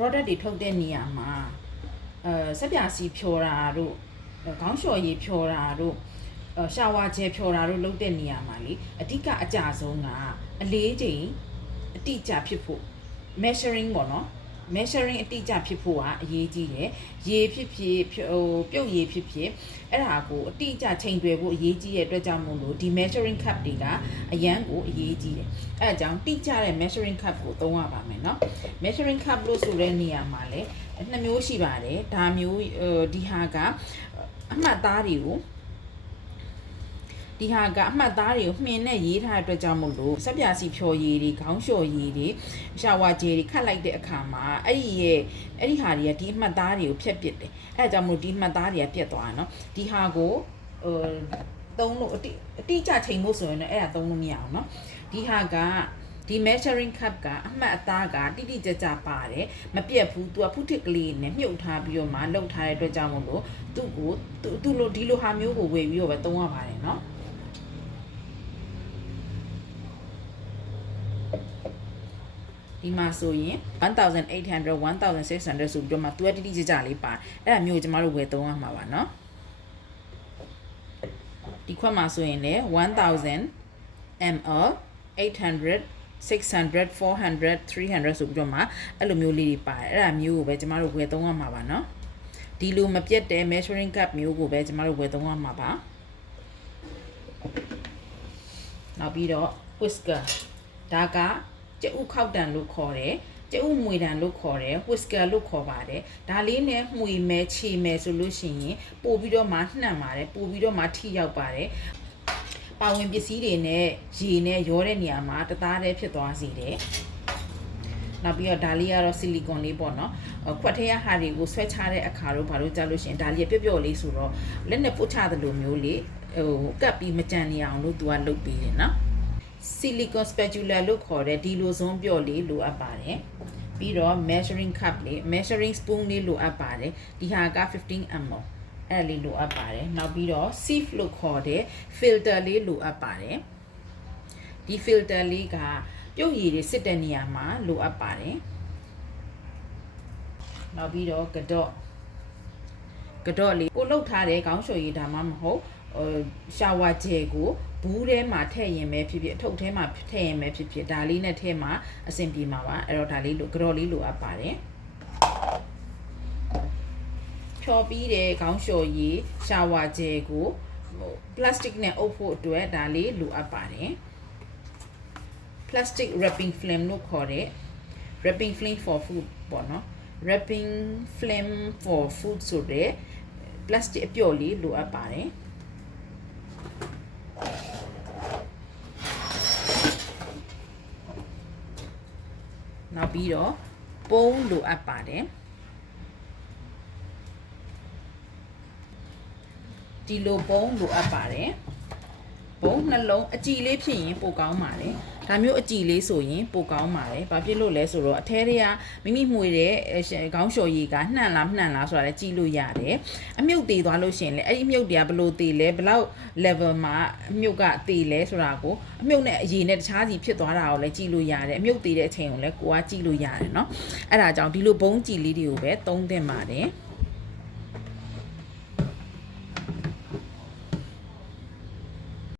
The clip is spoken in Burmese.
product တွေထုတ်တဲ့နေရာမှာအဲစက်ပြာစီဖြော်တာတို့ခေါင်းလျှော်ရည်ဖြော်တာတို့အဲရှာဝါဂျယ်ဖြော်တာတို့လုပ်တဲ့နေရာမှာလေအဓိကအကြဆုံးကအလေးချိန်အတိအကျဖြစ်ဖို့ measuring ပေါ့နော် measuring အတိအကျဖြစ်ဖို့ကအရေးကြီးတယ်ရေဖြစ်ဖြစ်ဖြိုဟိုပြုတ်ရေဖြစ်ဖြစ်အဲ့ဒါကိုအတိအကျချိန်တွယ်ဖို့အရေးကြီးတဲ့အတွက်ကြောင့်မို့လို့ဒီ measuring cup တွေကအရန်ကိုအရေးကြီးတယ်အဲ့ဒါကြောင့်တိကျတဲ့ measuring cup ကိုသုံးရပါမယ်เนาะ measuring cup လို့ဆိုတဲ့နေရာမှာလည်းနှစ်မျိုးရှိပါတယ်ဒါမျိုးဟိုဒီဟာကအမှတ်သားတွေကို ဒီဟာကအမှတ်သားတွေကိုမှင်နဲ့ရေးထားတဲ့အတွက်ကြောင့်မို့လို့စက်ပြာစီဖြော်ရည်တွေခေါင်းလျှော်ရည်တွေရှာဝါဂျယ်တွေခတ်လိုက်တဲ့အခါမှာအဲ့ဒီရဲ့အဲ့ဒီဟာတွေကဒီအမှတ်သားတွေကိုဖျက်ပစ်တယ်အဲ့ဒါကြောင့်မို့ဒီအမှတ်သားတွေကပြတ်သွားတာเนาะဒီဟာကိုဟိုသုံးလို့အတိအတိအကျချိန်ဖို့ဆိုရင်လည်းအဲ့ဒါသုံးလို့မရအောင်เนาะဒီဟာကဒီ measuring cup ကအမှတ်အသားကတိတိကျကျပါတယ်မပြတ်ဘူးသူကဖုထစ်ကလေးနဲ့မြုပ်ထားပြီးတော့မှလှုပ်ထားတဲ့အတွက်ကြောင့်မို့လို့သူ့ကိုသူသူလိုဒီလိုဟာမျိုးကိုဝယ်ပြီးတော့ပဲသုံးရပါတယ်เนาะ ဒီမှာဆိုရင်1800 1600ဆိုပြီးတော့မှသူကတိတိကျကျလေးပါအဲ့ဒါမျိုးကိုကျမတို့ဝယ်သုံးရမှာပါเนาะဒီခွက်မှာဆိုရင်လည်း1000 ml 800 600 400 300ဆိုပြီးတော့မှအဲ့လိုမျိုးလေးတွေပါတယ်အဲ့ဒါမျိုးကိုပဲကျမတို့ဝယ်သုံးရမှာပါเนาะဒီလိုမပြတ်တဲ့ measuring cup မျိုးကိုပဲကျမတို့ဝယ်သုံးရမှာပါနောက်ပြီးတော့ whisker ဒါကကျဥခောက်တန်လို့ခေါ်တယ်ကျဥမွေတန်လို့ခေါ်တယ် whisker လို့ခေါ်ပါတယ်ဒါလေးနဲ့မှွေမဲခြေမဲဆိုလို့ရှိရင်ပို့ပြီးတော့မှနှံ့ပါတယ်ပို့ပြီးတော့မှထိရောက်ပါတယ်ပါဝင်ပစ္စည်းတွေနဲ့ရေနဲ့ရောတဲ့နေရာမှာတသားတည်းဖြစ်သွားစေတယ်နောက်ပြီးတော့ဒါလေးကတော့ဆီလီကွန်လေးပေါ့နော်အခွက်ထဲရဟာတွေကိုဆွဲချတဲ့အခါတော့ဘာလို့ကြားလို့ရှရင်ဒါလေးကပျော့ပျော့လေးဆိုတော့လက်နဲ့ပုတ်ချသလိုမျိုးလေးဟိုကပ်ပြီးမကြံနေအောင်လို့သူကလုပ်ပေးတယ်နော် silicone spatula လို့ခေါ်တဲ့ဒီလိုစွန်းပြော့လေးလိုအပ်ပါတယ်ပြီးတော့ measuring cup လေး measuring spoon လေးလိုအပ်ပါတယ်ဒီဟာက 15 ml အဲ့ဒါလေးလိုအပ်ပါတယ်နောက်ပြီးတော့ sieve လို့ခေါ်တဲ့ filter လေးလိုအပ်ပါတယ်ဒီ filter လေးကပြုတ်ရည်တွေစစ်တဲ့နေရာမှာလိုအပ်ပါတယ်နောက်ပြီးတော့ကတော့ကတော့လေးကိုလှုပ်ထားတဲ့ခေါင်းလျှော်ရည်ဒါမှမဟုတ်ဟို ရှာဝါဂျယ်ကိုဘူးထဲမှာထည့်ရင်ပဲဖြစ်ဖြစ်အထုပ်ထဲမှာထည့်ရင်ပဲဖြစ်ဖြစ်ဒါလေးနဲ့ထည့်မှာအဆင်ပြေမှာပါအဲ့တော့ဒါလေးလိုကတော့လေးလိုအပ်ပါတယ်ဖြော်ပြီးတဲ့ခေါင်းလျှော်ရည်ရှာဝါဂျယ်ကိုဟိုပလတ်စတစ်နဲ့အုပ်ဖို့အတွက်ဒါလေးလိုအပ်ပါတယ် plastic wrapping film လို့ခေါ်တဲ့ wrapping film for food ပေါ့နော် wrapping film for food ဆိုတဲ့ plastic အပျော့လေးလိုအပ်ပါတယ် နောက်ပြီးတော့ပုံးလိုအပ်ပါတယ်ဒီလိုပုံးလိုအပ်ပါတယ် ဘုံနှလုံးအကြည်လေးဖြစ်ရင်ပိုကောင်းပါတယ်ဒါမျိုးအကြည်လေးဆိုရင်ပိုကောင်းပါတယ်ဘာဖြစ်လို့လဲဆိုတော့အထဲတွေကမိမိမှွေတဲ့ခေါင်းလျှော်ရည်ကနှံ့လားမနှံ့လားဆိုတာလည်းကြည့်လို့ရတယ်အမြုပ်သေးသွားလို့ရှိရင်လည်းအဲ့ဒီအမြုပ်တွေကဘလို့သေးလဲဘလောက် level မှာအမြုပ်ကသေးလဲဆိုတာကိုအမြုပ်နဲ့အရည်နဲ့တခြားစီဖြစ်သွားတာကိုလည်းကြည့်လို့ရတယ်အမြုပ်သေးတဲ့အချိန်ကိုလည်းကိုကကြည့်လို့ရတယ်เนาะအဲ့ဒါကြောင့်ဒီလိုဘုံကြည်လေးတွေကိုပဲသုံးသင့်ပါတယ်